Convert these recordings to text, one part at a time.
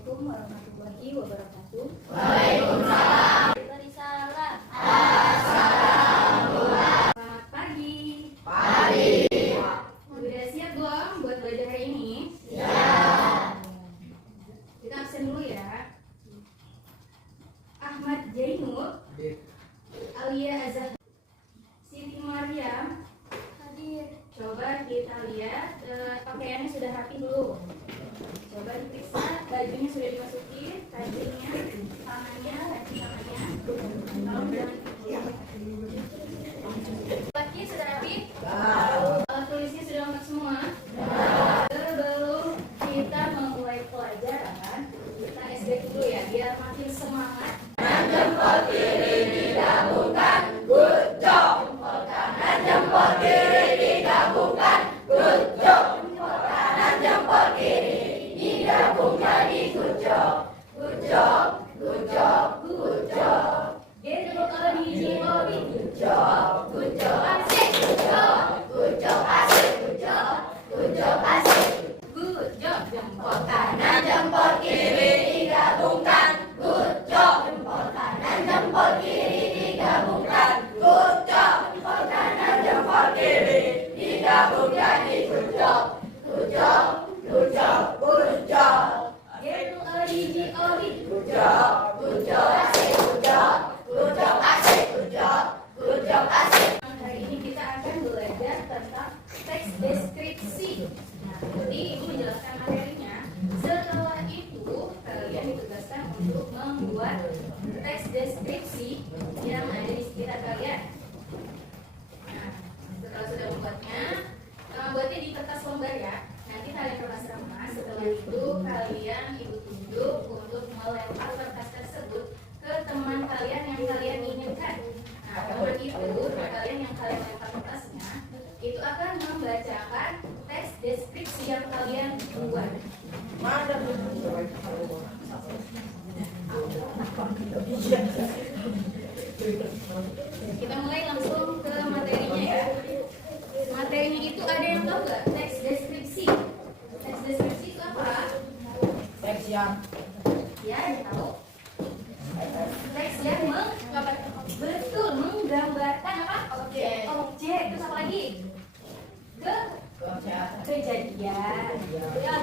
Assalamualaikum warahmatullahi wabarakatuh. Waalaikumsalam. Waalaikumsalam. Assalamualaikum. Selamat pagi. Pagi. Udah siap belum buat belajar hari ini? Siap. Kita absen dulu ya. Ahmad Jainur, Alia Azhar, Siti Maryam hadir. Coba kita lihat pakaiannya sudah rapi belum? Coba diperiksa bajunya sudah dimasukin, kancingnya, tangannya, kaki tangannya. Kalau jangan kaki sudah rapi? Alat tulisnya sudah lengkap semua? Sebelum kita memulai pelajaran, kita SD dulu ya, biar makin semangat. Jempol kiri digabungkan, good job. Jempol kanan, jempol kiri digabungkan, good job. Jempol kanan, jempol kiri digabung jadi good job. Good job, good job, good job. Get the kalau di Jihobi. Good job, good job, asik, good job. Good job, asik, good job. Good job, asik. Good job. Jempol kanan, jempol kiri digabungkan, good job. Jempol kanan, jempol kiri digabungkan, good job. Jempol kanan, jempol kiri digabung jadi good job. Good job, good job, good job. Get the di Jihobi. Good job, good job, asik, good job. Good job, asik, good job. Good job, asik. Hari ini kita akan belajar tentang teks deskripsi. Nah, jadi ini menjelaskan materinya. Setelah itu, kalian ditugaskan untuk membuat teks deskripsi yang ada di sekitar kalian. Nah, setelah sudah membuatnya, buatnya di kertas lembar ya. Nanti kalian remas-remas. Setelah itu, kalian ibu tunjuk untuk melempar kertas tersebut ke teman kalian yang kalian inginkan. Nah, teman itu, kalian yang kalian lempar kertasnya, itu akan membacakan teks deskripsi yang kalian buat. Kita mulai langsung ke materinya ya. Materinya itu ada yang tahu nggak? Teks deskripsi. Teks deskripsi itu apa? Teks yang Ya, ada tahu. Teks yang betul menggambarkan apa? Objek. Objek. Terus apa lagi? Kejadian. Ya,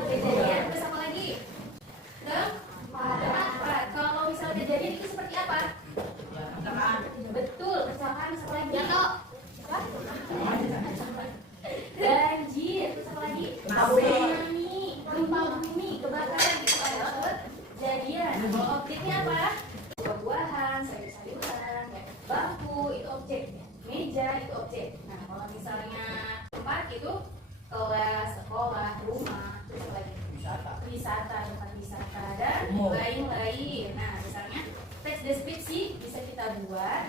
kejadian. Terus apa lagi? Tempat. Kalau misal kejadian itu seperti apa? Betul. Kecelakaan. Terus apa lagi? Jatuh. Apa? Banjir. Terus apa lagi? Tsunami. Gempa bumi. Kebakaran. Itu adalah kejadian. Kalau objeknya apa? Buah-buahan, sayur-sayuran, bangku itu objek, meja itu objek. Nah, kalau misalnya tempat itu kelas, sekolah, rumah, terus apa lagi? Wisata, tempat wisata dan lain-lain. Nah, misalnya teks deskripsi bisa kita buat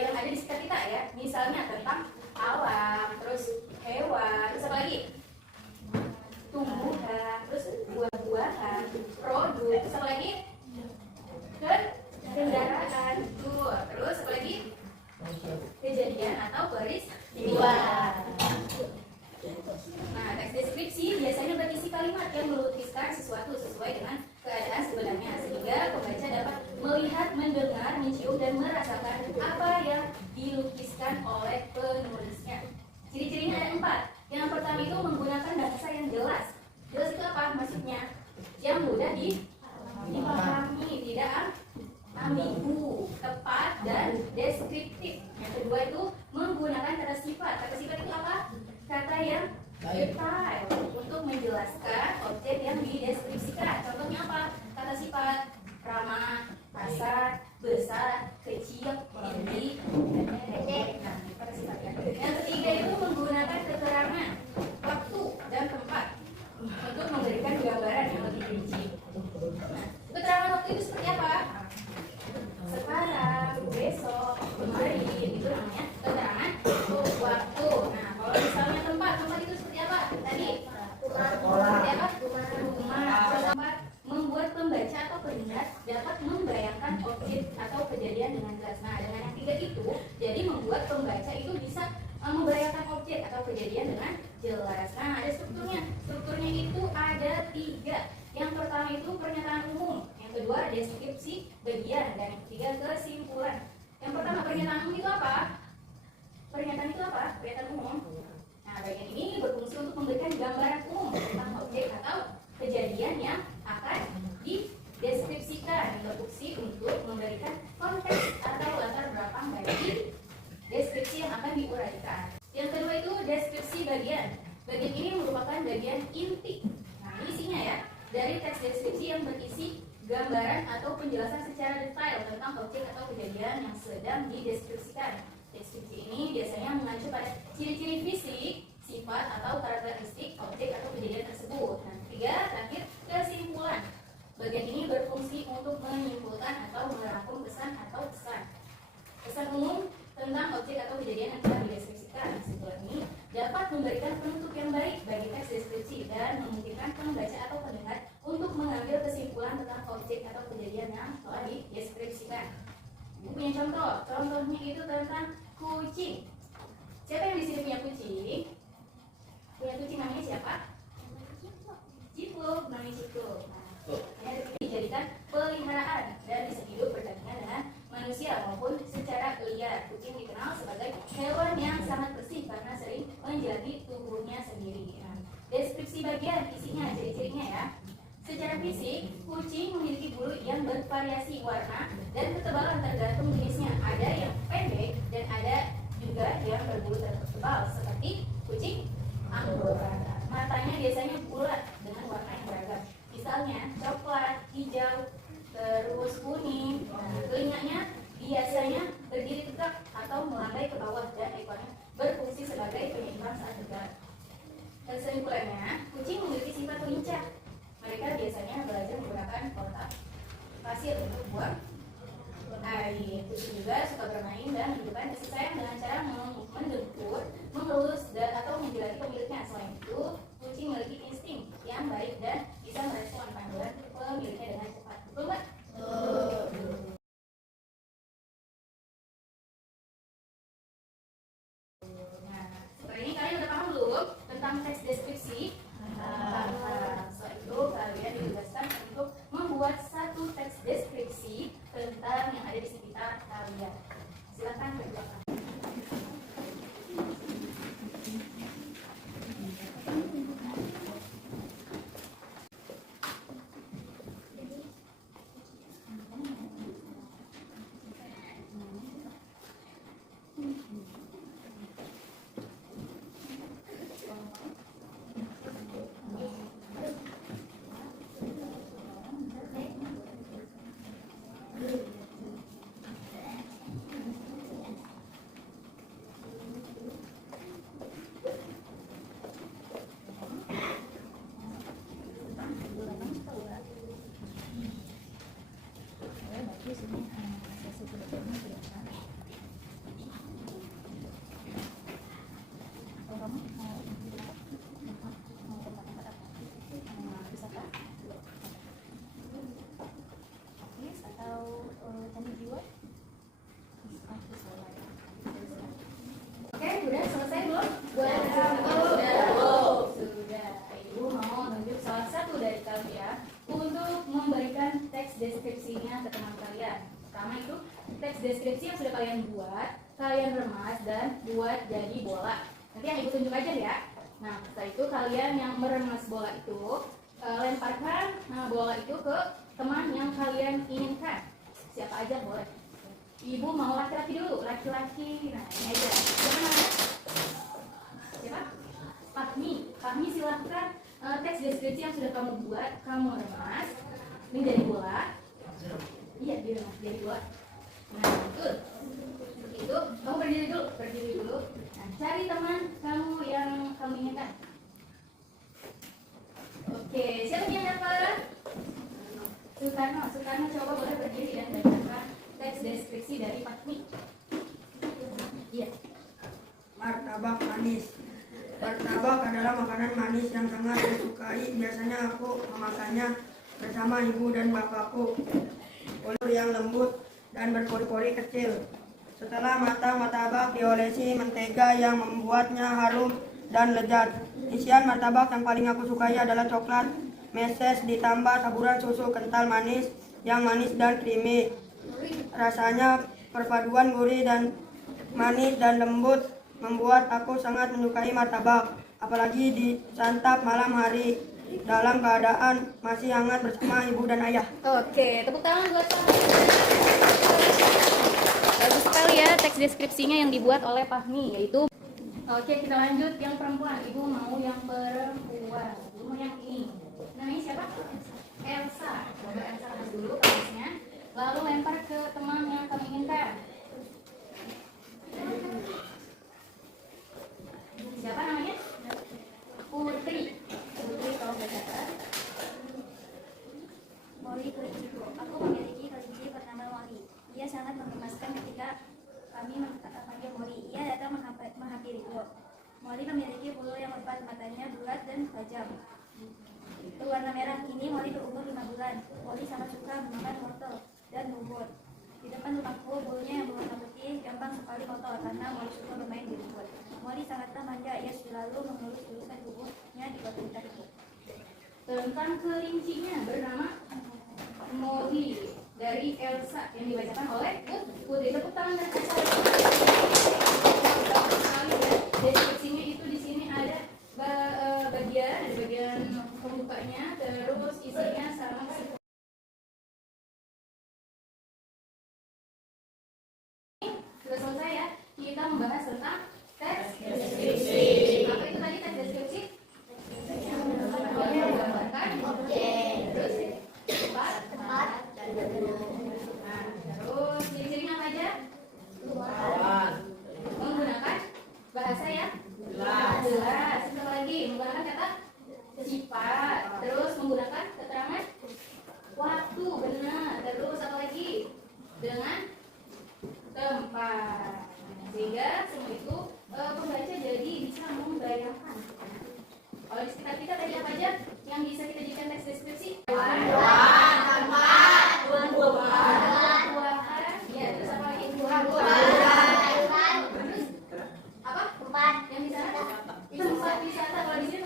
yang ada di sekitar kita ya. Misalnya tentang alam, terus hewan, terus apa lagi? Tumbuhan, terus buah-buahan, produk, terus apa lagi? Kendaraan tuh, terus apa lagi? Kejadian atau peristiwa. Nah, teks deskripsi biasanya berisi kalimat yang melukiskan sesuatu sesuai dengan keadaan sebenarnya sehingga pembaca dapat melihat, mendengar, mencium dan merasakan apa yang dilukiskan oleh penulisnya. Ciri-cirinya ada 4. Yang pertama itu menggunakan bahasa yang jelas. Jelas itu apa maksudnya? Yang mudah dipahami, tidak ambigu, tepat dan deskriptif. Yang kedua itu menggunakan kata sifat. Kata sifat itu apa? Kata yang detail untuk menjelaskan objek yang dideskripsikan. Contohnya apa? Kata sifat ramah, kasar, besar, kecil, tinggi, pendek. Nah, kata sifatnya. Yang ketiga itu menggunakan keterangan waktu dan tempat untuk memberikan gambaran yang lebih rinci. Nah, keterangan waktu itu seperti apa? Sekarang, besok, kemarin, itu namanya keterangan waktu. Nah, kalau misalnya tempat itu seperti apa? Tadi seperti apa? Rumah. Tempat membuat pembaca atau pendengar dapat membayangkan objek atau kejadian dengan jelas. Nah, dengan yang tiga itu, jadi membuat pembaca itu bisa membayangkan objek atau kejadian dengan jelas. Nah, ada strukturnya. Strukturnya itu ada 3. Yang pertama itu pernyataan umum, yang kedua deskripsi bagian, dan yang ketiga kesimpulan. Yang pertama pernyataan umum itu apa? Pernyataan umum. Nah, bagian ini berfungsi untuk memberikan gambaran umum tentang objek atau kejadian yang akan dideskripsikan, berfungsi untuk memberikan konteks atau latar belakang bagi deskripsi yang akan diuraikan. Yang kedua itu deskripsi bagian. Bagian ini merupakan bagian inti. Nah, isinya ya, dari teks deskripsi yang berisi gambaran atau penjelasan secara detail tentang objek atau kejadian yang sedang dideskripsikan. Deskripsi ini biasanya mengacu pada ciri-ciri fisik, sifat atau karakteristik objek atau kejadian tersebut. Nah, ketiga, terakhir, kesimpulan. Bagian ini berfungsi untuk menyimpulkan atau merangkum pesan atau pesan. Pesan umum tentang objek atau kejadian yang telah dideskripsikan. Kesimpulan ini dapat memberikan penutup yang baik bagi teks deskripsi dan memungkinkan pembaca atau pendengar untuk mengambil kesimpulan tentang objek atau kejadian yang telah dideskripsikan. Ibu punya contoh. Contohnya itu tentang kucing. Siapa yang di sini punya kucing? Punya kucing namanya siapa? Cipluk, namanya Cipluk. Nah, dijadikan peliharaan dan bisa hidup berdampingan dengan manusia maupun secara liar. Kucing dikenal sebagai hewan yang sangat bersih karena sering menjadi tubuhnya sendiri. Nah, deskripsi bagian isinya, ciri-cirinya ya. Secara fisik, kucing memiliki bulu yang bervariasi warna dan ketebalan tergantung jenisnya. Ada yang pendek dan ada juga yang berbulu tebal seperti kucing Angora. Matanya biasanya bulat dengan warna yang beragam. Misalnya coklat, hijau, terus kuning. Nah, telinganya biasanya berdiri tegak atau melambai ke bawah dan ekornya berfungsi sebagai penyeimbang saat tegak. Kesimpulannya, kucing memiliki sifat lincah. Mereka biasanya belajar menggunakan kotak pasir untuk buang air. Kucing juga suka bermain dan menunjukkan kasih sayang dengan cara mendengkur, mengelus, atau menjelati pemiliknya. Selain itu, kucing memiliki insting yang baik dan bisa merespon panggilan pemiliknya dengan cepat. Betul nggak? Nah, seperti ini kalian udah paham belum tentang teks deskripsi? Setelah itu kalian ditugaskan untuk membuat satu teks deskripsi tentang yang ada di sekitar kalian. Silakan kerjakan. Oke, sudah selesai belum? Sudah. Ibu mau tunjuk salah satu dari kalian untuk memberikan teks deskripsinya ke teman kalian. Pertama itu teks deskripsi yang sudah kalian buat, kalian remas dan buat jadi bola. Nanti yang ibu tunjuk aja ya. Nah, setelah itu kalian yang meremas bola itu lemparkan bola itu ke teman yang kalian inginkan. Siapa aja boleh. Ibu mau laki-laki dulu, laki-laki. Nah, ini aja. Siapa namanya? Siapa? Fahmi silahkan teks deskripsi yang sudah kamu buat, kamu remas menjadi bola. Iya, diremas jadi bola. Nah, betul. Itu kamu berdiri dulu. Nah, cari teman kamu yang kamu inginkan. Oke, siapa yang dapat? Sukarno coba boleh berdiri dan bacakan teks deskripsi dari Fahmi. Iya. Martabak manis. Martabak adalah makanan manis yang sangat disukai. Biasanya aku memakannya bersama ibu dan bapakku. Ulur yang lembut dan berpori-pori kecil. Setelah matang, martabak diolesi mentega yang membuatnya harum dan lezat. Isian martabak yang paling aku sukai adalah coklat meses ditambah taburan susu kental manis yang manis dan creamy. Rasanya perpaduan gurih dan manis dan lembut membuat aku sangat menyukai martabak, apalagi disantap malam hari dalam keadaan masih hangat bersama ibu dan ayah. Oke, tepuk tangan buat Fahmi. Bagus sekali ya teks deskripsinya yang dibuat oleh Fahmi, yaitu. Oke, kita lanjut yang perempuan. Ibu mau yang perempuan. Ibu mau yang ini. Namanya siapa? Elsa. Coba Elsa kasih dulu kaosnya. Lalu lempar ke teman yang kami inginkan. Siapa namanya? Putri. Putri, kalau berkata. Mori kelinci. Aku memiliki kelinci bernama Mori. Ia sangat menggemaskan ketika kami memanggil Mori. Ia datang menghampiriku. Mori memiliki bulu yang lebat, matanya bulat dan tajam. Berwarna merah. Kini Mori berumur 5 bulan. Mori sangat suka memakan wortel dan bubur. Di depan rumahku, bulunya yang berwarna putih gampang sekali kotor karena Mori suka bermain di rumput. Mori sangatlah manja. Ia selalu menulis tulisan bukunya di batu itu. Tentang kelincinya bernama Mori dari Elsa yang dibacakan oleh Putri. Tepuk tangan dan Elsa. Deskripsinya itu di sini ada bagian pembukanya, terus isinya sama sudah selesai ya. Kita membahas tentang teks deskripsi. Apa itu tadi teks deskripsi? Menggambarkan terus tempat dan terus ciri-cirinya apa aja? Menggunakan bahasa ya jelas. Satu lagi menggunakan kata sifat, terus menggunakan keterangan waktu benar, terus apa lagi dengan tempat, sehingga semua itu pembaca jadi bisa membayangkan. Kalau di sekitar kita tadi apa aja yang bisa kita jadikan teks deskripsi? Buah-buahan, ya, terus apa lagi? Buah-buahan. Terus apa? Yang di sana? Tempat wisata. Kalau di sini